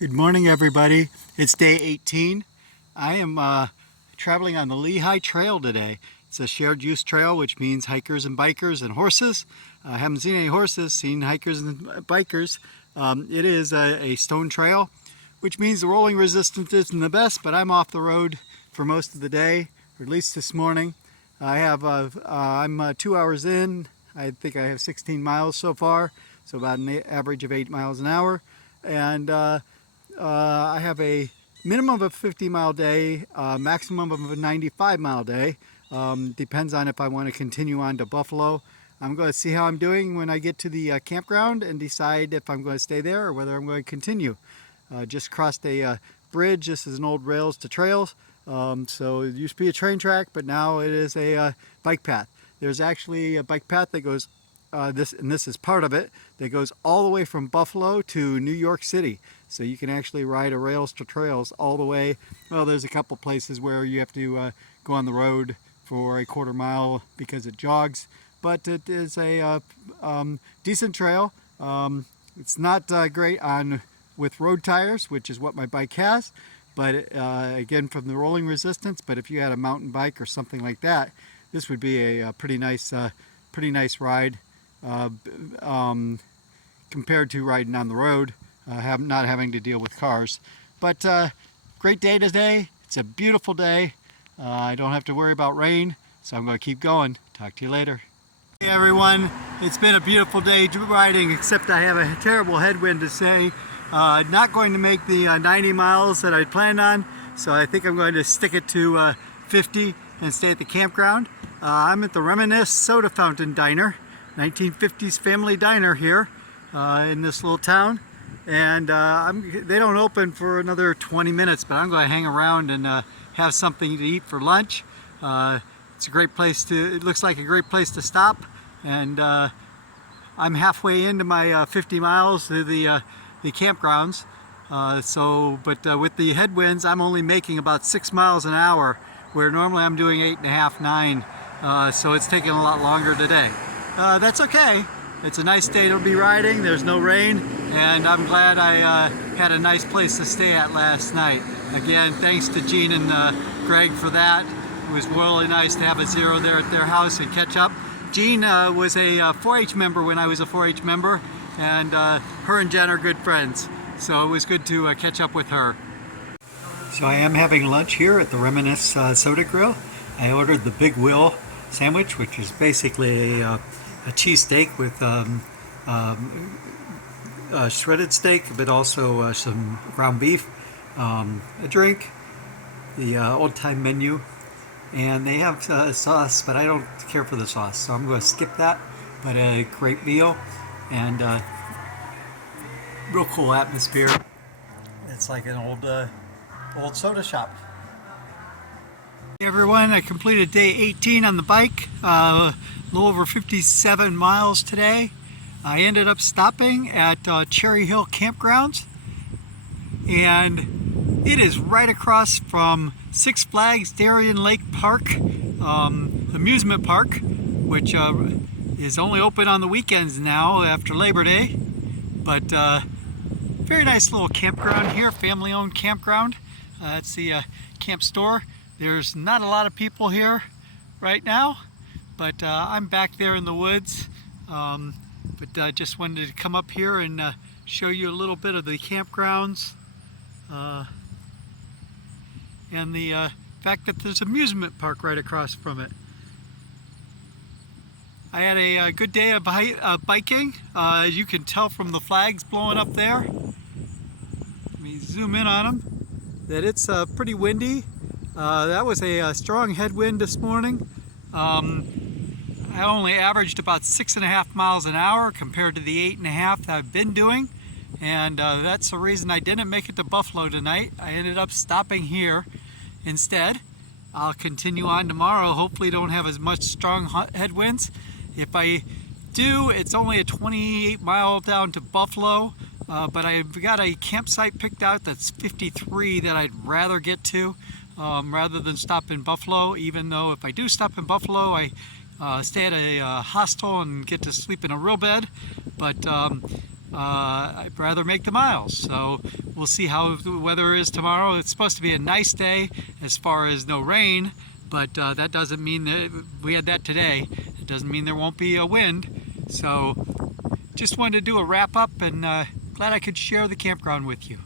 Good morning, everybody. It's day 18. I am traveling on the Lehigh Trail today. It's a shared use trail, which means hikers and bikers and horses. I haven't seen any horses, seen hikers and bikers. It is a stone trail, which means the rolling resistance isn't the best, but I'm off the road for most of the day, or at least this morning. I'm 2 hours in. I think I have 16 miles so far, so about an average of 8 miles an hour. And I have a minimum of a 50-mile day, maximum of a 95-mile day. Depends on if I want to continue on to Buffalo. I'm going to see how I'm doing when I get to the campground and decide if I'm going to stay there or whether I'm going to continue. Just crossed a bridge. This is an old rails to trails. So it used to be a train track, but now it is a bike path. There's actually a bike path that goes, this is part of it, that goes all the way from Buffalo to New York City. So you can actually ride a rails to trails all the way. Well, there's a couple places where you have to go on the road for a quarter mile because it jogs, but it is a decent trail. It's not great with road tires, which is what my bike has, but again, from the rolling resistance. But if you had a mountain bike or something like that, this would be a pretty nice ride compared to riding on the road. Not having to deal with cars. But great day today. It's a beautiful day. I don't have to worry about rain, so I'm going to keep going. Talk to you later. Hey everyone, it's been a beautiful day riding, except I have a terrible headwind to say. Not going to make the 90 miles that I planned on, so I think I'm going to stick it to 50 and stay at the campground. I'm at the Reminisce Soda Fountain Diner, 1950s family diner here in this little town. And they don't open for another 20 minutes, but I'm going to hang around and have something to eat for lunch. It's a great place it looks like a great place to stop. And I'm halfway into my 50 miles to the campgrounds. But with the headwinds, I'm only making about 6 miles an hour, where normally I'm doing 8.5, 9. So it's taking a lot longer today. That's okay. It's a nice day to be riding. There's no rain, and I'm glad I had a nice place to stay at last night. Again, thanks to Gene and Greg for that. It was really nice to have a zero there at their house and catch up. Gene was a 4-H member when I was a 4-H member, and her and Jen are good friends. So it was good to catch up with her. So I am having lunch here at the Reminisce Soda Grill. I ordered the Big Will sandwich, which is basically a cheesesteak with shredded steak, but also some ground beef, a drink, the old-time menu, and they have sauce, but I don't care for the sauce, so I'm going to skip that. But a great meal and real cool atmosphere. It's like an old soda shop. Hey everyone, I completed day 18 on the bike. A little over 57 miles today. I ended up stopping at Cherry Hill Campgrounds, and it is right across from Six Flags Darien Lake Park, amusement park, which is only open on the weekends now after Labor Day. But very nice little campground here, family-owned campground. That's the camp store. There's not a lot of people here right now, but I'm back there in the woods. But just wanted to come up here and show you a little bit of the campgrounds and the fact that there's an amusement park right across from it. I had a good day of biking, as you can tell from the flags blowing up there. Let me zoom in on them. That it's pretty windy. That was a strong headwind this morning. I only averaged about 6.5 miles an hour compared to the 8.5 that I've been doing, and that's the reason I didn't make it to Buffalo tonight. I ended up stopping here instead. I'll continue on tomorrow. Hopefully don't have as much strong headwinds. If I do, it's only a 28 mile down to Buffalo, but I've got a campsite picked out that's 53 that I'd rather get to rather than stop in Buffalo, even though if I do stop in Buffalo, I stay at a hostel and get to sleep in a real bed. But I'd rather make the miles. So we'll see how the weather is tomorrow. It's supposed to be a nice day as far as no rain, but that doesn't mean that we had that today. It doesn't mean there won't be a wind. So just wanted to do a wrap up, and glad I could share the campground with you.